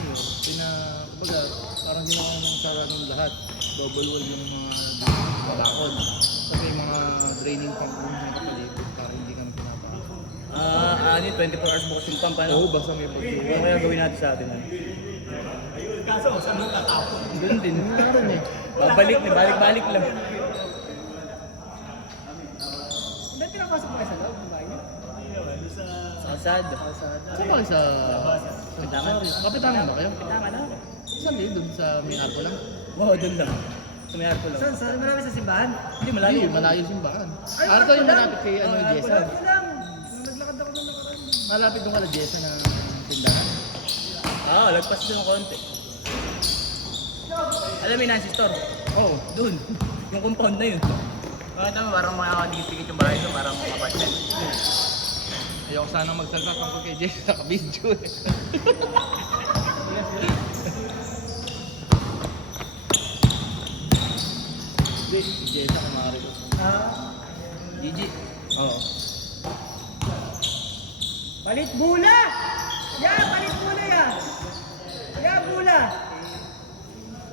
mayor, kumbaga, parang ginawa ng saranong lahat. Double wall yung mga bakod. Kasi yung mga draining pump yung nakapalibot para hindi kami pinapasok. 24 hours bukas yung pump, ano? Oo, basta may pagsuwa. Ano kaya gawin natin sa atin? Kaso, saan mo tatapon? Doon din, meron eh. Babalik, balik-balik lang. Ba't pinapasok mo kayo sa loob? Sa kalsada. Saan ba kayo sa... Pitangan. Kapitangan ba kayo? Pitangan, ano? Saan din? Doon sa Minarco lang? Oo, doon lang. Sa may arko lang. Saan? Saan? Marami sa simbahan? Hindi, malayo. Hindi, malayo simbahan. Arco yung malapit kay ano, Jessa. Ito lang. Naglakad ako ng nakaraan. Malapit doon ka na Jessa ng tindahan. Lagpas doon ng konti. Alam mo yung Nancy Store? Oo. Doon. Yung compound na yun. Ito, parang makakadikit yung bahay doon, parang mga apartment. Ayoko sana magsalita tungkol kay Jessa sa video eh. Hindi, si Jessa kumari ko. Gigi. Oo. Palit bula! Palit bula yan! Bula!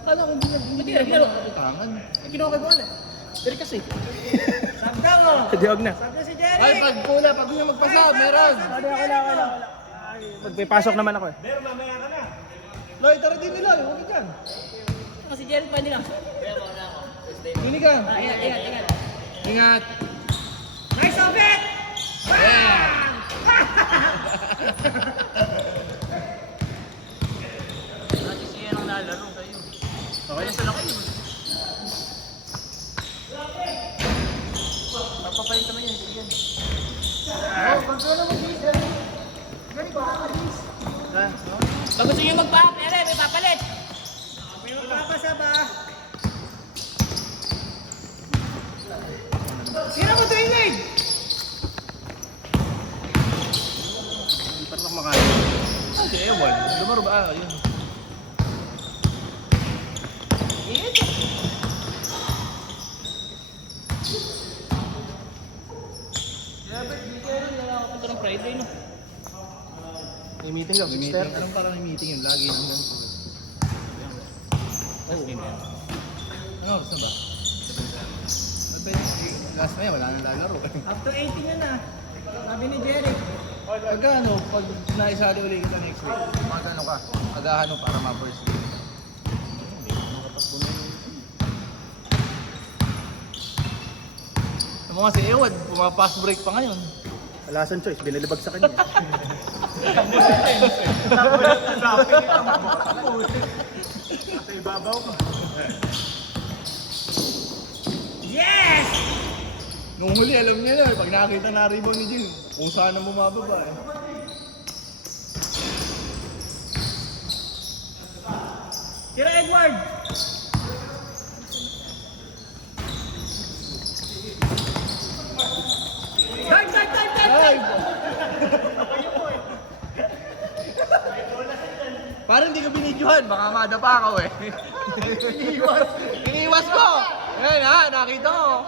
Kala ko hindi na kapitangan. Eh, kinuha kay Bola. Pero kasi. Sabda mo! Diog na. Sabda si Jerry! Ay, pag pula, pag gusto magpasa, meron. Wala. Magpipasok naman ako eh. Lloyd, tara din nila. Huwag ka dyan. Kasi Jerry pa nila. Dini ka. Ingat. Ingat. Nice of it! Kasi siya nang nalaro sa'yo. Okay. Sa laki yun. Papapalit naman yan. Yan. Control mo, Jerry! Jerry, baka ka-please! Pag gusto nyo magpapalit, may papalit. May magpapasa ba? Tira mo, Dwayne! Hindi pa rin ako makain. Ah, si Ewan. Lumaro ba? Ah, yun. Ito ng Friday, no? May meeting ka, sister? Anong parang may meeting yun? Lagi naman. Last game yan. Ano oras na ba? Last na yan, wala nang lalaro. Up to 18 yun ah. Sabi ni Jerry. Pag ano, pag naisali ulit kita next week, mag-ano ka, mag-ano para ma-first game. Ano nga si Ewan, pumapass break pa ngayon. Alasan choice, binilibag sa kanya. Yes! Nung huli, alam niya na, pag nakakita na rebound ni Jim, kung saan na bumababa eh. Tira Edward! Dive! Ay! Parang hindi ka binidyohan, baka madapa ako eh. Iniiwas ko! Yan ha, nakita ko.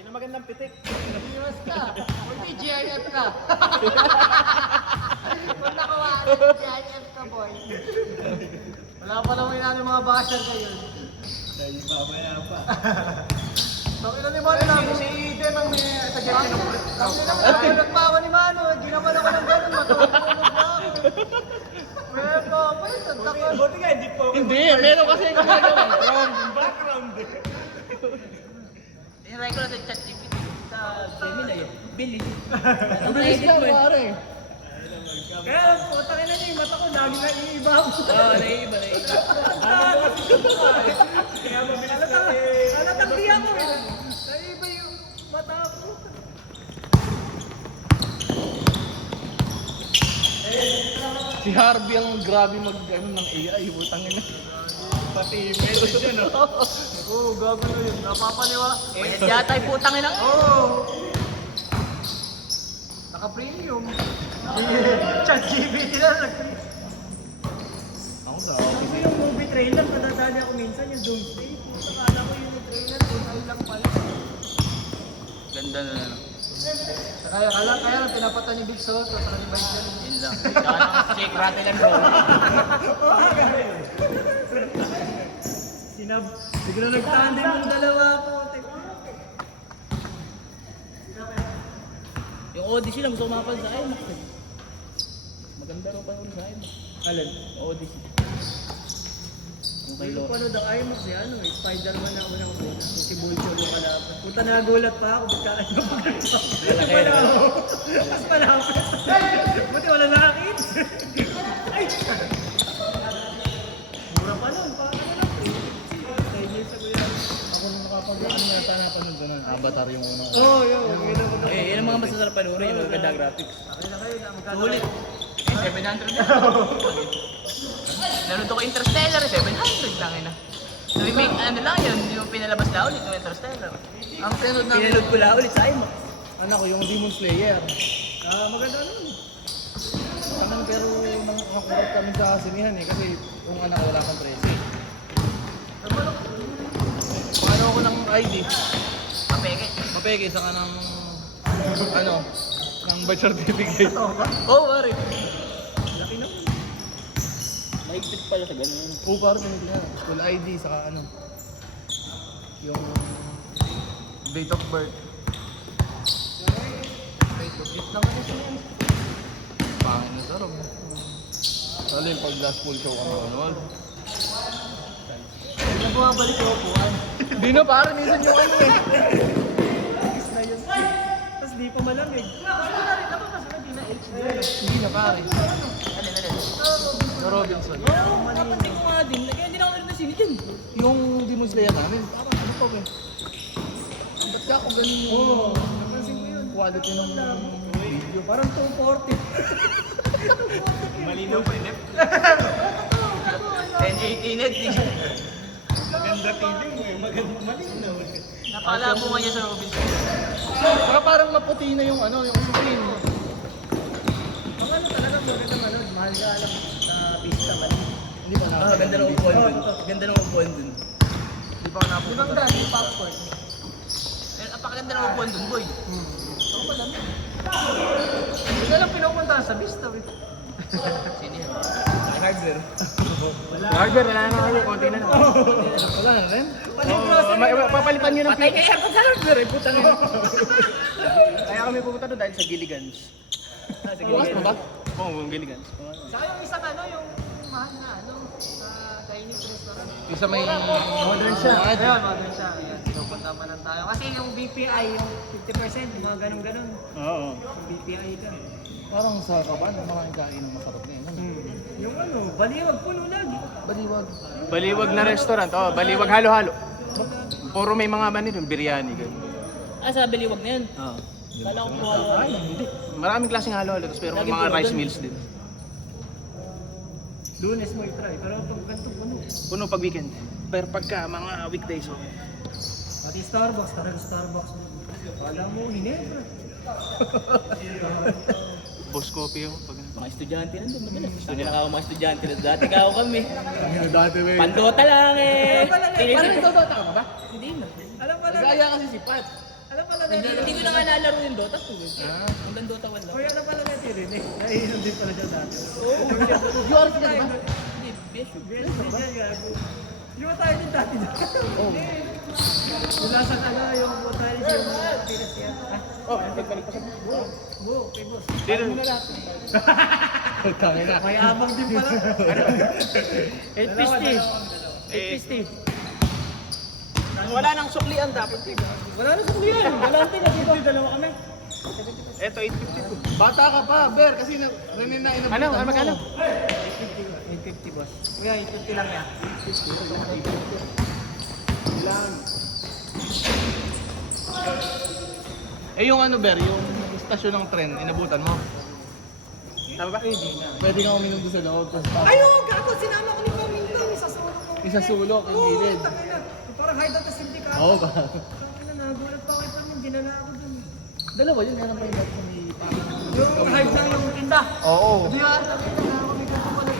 Yun ang magandang pitik. Iwas ka! Hindi GIF ka! Kung nakawaan GIF ka, boy. Wala pa naman natin mga basher kayo. Dahil mamaya pa. Bakit na ni Mano namin? Si Eden ang may suggestion ng ulit. Nagpapalot pa ako ni Mano. Hindi naman ako ng ganun. Matulog na ako. Meron pa ako eh. Santa ko. Buti nga, hindi po. Hindi, meron kasi Background eh. Tinry ko na sa chat GPT sa Gemini eh. Billy. Ang Bilis edit ka, mo eh. pare. Kaya puta ka na niya. Mata ko lagi na iiba ako. Oo, naiiba. Kaya mabilis na eh. Alatang di ako eh. Naiiba yung mata ko. Si Harvey ang grabe mag-ano ng AI, butang ina. Pati message yun, no? Oo, gago na yun. Napapaniwa. Bayad yata yung putang ina. Oo. Naka-premium. Chat GPT na nag-premium. Ako sa Kasi yung movie trailer, nadadali ako minsan yung Doomsday. Akala ko yung trailer, ay lang pala. Ganda na. Kaya lang pinapatan ni Big Soto sa kanila dyan. Yun lang. Saka ng shake, rattle, and roll. Bigla nagtandem yung dalawa ko. Yung Odyssey lang, gusto ko mapal sa IMAX. Maganda rin pa yun sa IMAX. Alin? Odyssey. Kung kay Yung Lo. panood ang IMAX eh, ano eh, Spider-Man na unang una. Si Bulcho yung kalaban. Puta nagulat pa ako, ba't ka ano ba? Mas malapit. Buti wala nakakit. Ay! Mura pa nun, pa ano lang. 10 years ago yan. Ako nung nakapag-ano yata napanood ko nun, Avatar yung una. Oo, yun. Eh, yun ang mga masasarap panurin, yung maganda graphics. Okay na kayo, magkano? Sulit. Eh, 700 na. Nanood ako Interstellar, 700 lang yun. Remake, ano lang yun, yung pinalabas na ulit, yung Interstellar. Ang pinanood namin, Pinanood ko lang ulit sa IMAX. ano ko, yung Demon Slayer. Maganda nun. Kanan pero nakurap kami sa sinihan eh, kasi yung anak ko wala kang 13. Paano ako ng ID? Mapeke. Mapeke sa kanang, ano, ng birth certificate. Oo, pare. Laki na. Mahigpit pala sa ganun. Oo, parang tinitingnan. School ID, saka ano, yung date of birth. Wait lang kasi yan. Pangin na sarap. Lalo yung pag last full show kami manood. Hindi na bumabalik yung upuan. Di na parang minsan yung ano eh. Is na yun. Tapos di pa malamig. Paano na rin naman kasi di na HD. Hindi na pare. Alin. Sa Robinson. Oo, napansin ko nga din. Kaya hindi na ako nanood ng sine dyan. Yung Demon Slayer namin, parang ano pa ba eh. Ba't ka ako ganun yung Napansin ko yun. quality ng video? Parang 240. Malinaw pa yun. 1080 net. Maganda feeling eh. Maganda malinaw. Napakalabo nga niya sa Robinson. Saka parang maputi na yung ano, yung screen. Ang ano talaga maganda manood. Mahal ka alam sa pista man. Hindi pa Ah, ganda ng upuan dun. Ganda ng upuan dun. Hindi pa ako napunta. Ibang daan, yung popcorn. Eh, napakaganda ng upuan dun, boy. Ako pa lang. Hindi na lang pinupuntahan sa pista eh. Sino yan? Hardware. Hardware, wala na kami, konti na lang. Wala na rin? Papalitan nyo ng Patay kaya pa sa hardware, eh, putang ina. Kaya kami pupunta doon dahil sa Gilligans. Bukas mo ba? Oo, Gilligans. Saka yung isang ano, yung mahal na ano, Chinese restaurant. Isa may Modern siya. Ayun, Ayun, modern siya. Ayan, pinupunta man lang tayo. Kasi yung BPI, yung 50%, yung mga ganun-ganun. Oo. Yung BPI ka. Parang sa kaban, maraming kain ng masarap na yun. Yung ano, baliwag, puno lagi. Baliwag. Baliwag na restaurant, oh, baliwag halo-halo. Puro may mga ba nito, biryani. Ganun. Ah, sa Baliwag na yun. Oo. Kala ko kumawala. Maraming klaseng halo-halo, tapos pero may Laging mga puro rice dun. meals din. Lunes mo i-try, pero pag ganito, puno. Puno pag weekend. Pero pagka mga weekdays, oh. Pati Starbucks, talagang Starbucks. Wala mo, Hinebra. Boss coffee, oh. Pag... Mga estudyante nandun, madalas. Gusto nila ako mga estudyante na dati ka ako kami. Ang dati ba yun? Pandota lang eh. Parang nagdodota ka ba? Hindi na. Alam pala, Gaya kasi si Pat. alam pala na Hindi ko na nga nalaro yung Dota 2. Ah. Hanggang Dota 1 lang. Kuya, alam pala na Tirin eh. Naiinom din pala siya dati. Oo. You are ka ba? Hindi, Besyo. Yung tayo din dati. Oo. Yung lasa ano, yung tayo siya yung mga Pinas yan. Oh, pagbalik pa sa Buo, kay boss. Dito. Tangin na. May abang din pala. 850. 850. Wala nang suklian dapat. Wala na sa kulihan. Wala na dito. Dalawa kami. Eto, 850. Bata ka pa, Ber, kasi rin na inabutan Ano? Ano magkano? 850 boss. Kuya, 850 lang yan. Eh yung ano, Ber, yung istasyon ng tren, inabutan mo. Tama ba? Pwede kang uminom doon sa loob, tapos Ayun, gago, sinama ko ni Paminto. Isasulok ko. isa sulok, yung Oo, gilid. tangina. Parang high data syndicate. Oo ba? Tangina, nagulat pa kay Pamin. Dinala ako dun. Dalawa yun, meron pa yung dati sa may parang... Yung hype na yung tinda. Oo. Di ba? Tangina, kami ganito pala.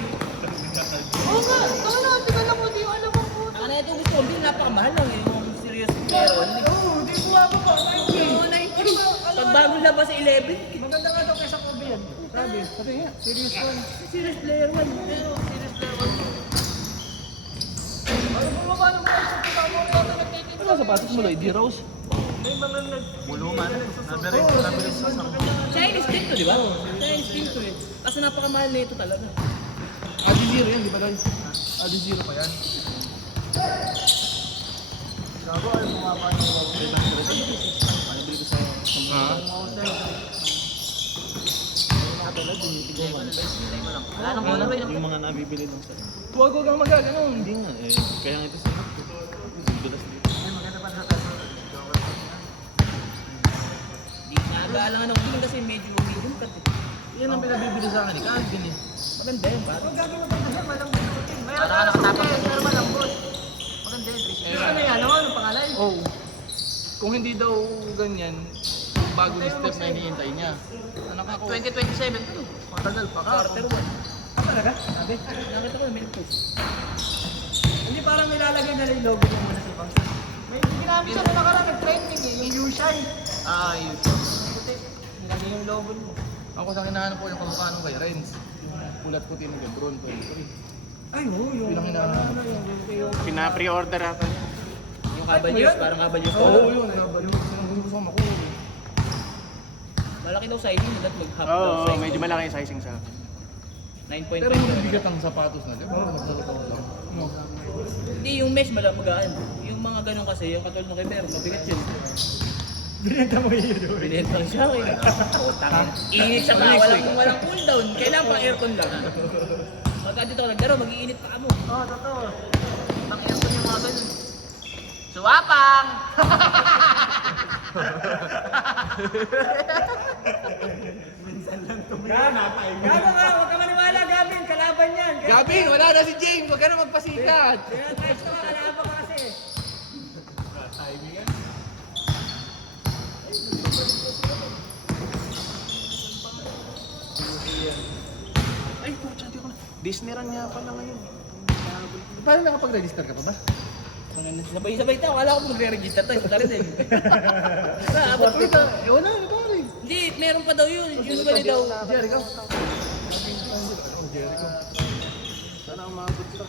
Oo nga, tangina, di ba lang mo, di ko alam ang puto. Ang na itong gusto, napakamahal lang eh. Yung serious meron. Oo, di ko ako pa. 9K. Oo, 9K. Pag bagong labas sa 11. Maganda nga daw kaysa Kobe yan. Sabi. Pati nga. Serious one. Serious player 1. Pero serious player 1. Ano bumaba ng mga sa kasama ko na nagtitinda? Ano sapatos mo, Lady Rose? May mga Buluman. Chinese din to, di ba? Chinese din to eh. Kaso napakamahal na ito talaga. Adi Zero yan, di ba, Lord? Adi Zero pa yan. Gago ay bumaba ng mga. Bili ko sa... Ha? Wala nang colorway. Yung mga nabibili lang sa... Huwag ko kang magaganon. Hindi nga eh. Kaya nga ito sa... Dulas dito. Hindi nag-aalangan ng king kasi medyo medium cut eh. Yan ang pinabibili sa akin eh. Kahit eh. Maganda yun, pare. Ang gagawin mo kasi malambot. Mayroon Para ka nakatapos. pero malambot. Maganda yun, Trish. Ano yan? Ano pangalan? Oh. Kung hindi daw ganyan, bago ni step na hinihintay niya. Anak ako. 2027 to. Matagal pa ka. Quarter 1. Ah, talaga? Sabi. Nakita ko na milk toast. Hindi parang nilalagay na rin yung logo niya muna sa box. May ginamit siya na nakaraan nag-trending eh. Yung U-Shine. Ah, yun. Puti. Nilagay yung logo mo. Ako sa hinahanap ko yung kamukha nung kay Renz. Yung kulat ko ng Lebron 23. Ay, oo. Yung Yun ang hinahanap. yung Pina-pre-order ata. Yung Cavaliers, parang Cavaliers. Oo, yun. Nabaliw. Sinang gusto ko makuha. Malaki daw sizing na mag-half daw Oo, size. medyo malaki yung sizing sa akin. 9.5. Pero yung bigat ang sapatos na. Diba? Nagkakataw lang. No. Hindi, yung mesh magaan. Yung mga ganun kasi, yung katulad ng kay Mer, mabigat yun. Binenta mo yun. Binenta ko siya eh. Tangin. Init siya pa, walang cool down. Kailangan pang aircon lang. Pagka dito ka naglaro, mag-iinit pa mo. Oo, totoo. Pang aircon yung mga ganun. Suwapang! Gago nga, huwag ka maniwala, Gavin. Kalaban yan. Gavin, wala na si James. Huwag ka na magpasikat. Kaya guys, ito kalaban ka kasi. Ay, pucha, di ko na. Disneyland nga pala ngayon. Paano nakapag-register ka pa ba? Sabay-sabay tayo, wala akong magre-register tayo. Punta rin eh. Abot ko ito. Wala, ito rin. Hindi, meron pa daw yun. Usually daw. Jericho. Sana umabot sila.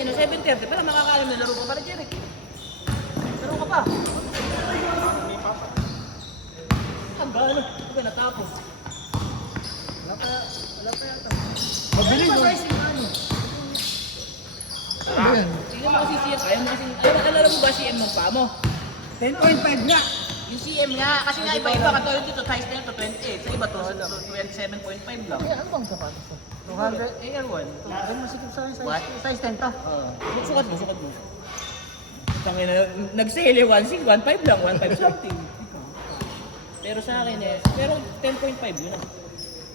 Ano, 7:30, pero makakaalam na laro ka para Jeric. Laro ka pa. Ang gano'n, huwag ka natapos. Wala pa yata. Mabilis Ano mo. ba guys yung ano? Ano yan? Tingnan mo kasi CM, kaya mo kasi, alala mo ba CM ng pa mo? 10.5 nga. Yung CM nga, kasi nga iba-iba katulad dito, size na yun to 28, sa iba to 27.5 lang. Ano bang sapatos to? 200. Air 1. Ay, masikip sa akin. What? Size 10 to. Sukat mo, sukat mo. Tangin na, nag-sale 1.6, 1.5 lang, 1.5 something. Pero sa akin eh, pero 10.5 yun ah.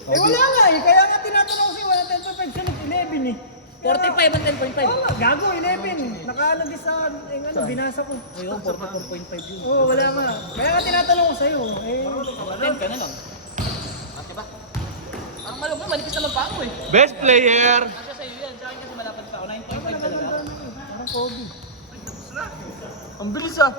Eh wala nga eh. Kaya nga tinatanong ko siya, wala 10.5. Sunod 11 eh. 45 at 10.5. Oo, gago 11. Nakaano din sa ano, binasa ko. Ayun, 44.5 yun. Oo, wala nga. Kaya nga tinatanong ko sa'yo. Eh, 10 ka na lang. At ba? Ang malog na, manipis naman pa ako eh. Best player! Kasi sa'yo yan, sa akin kasi malapad pa ako, 9.5 talaga. anong Kobe? Ang bilis ah.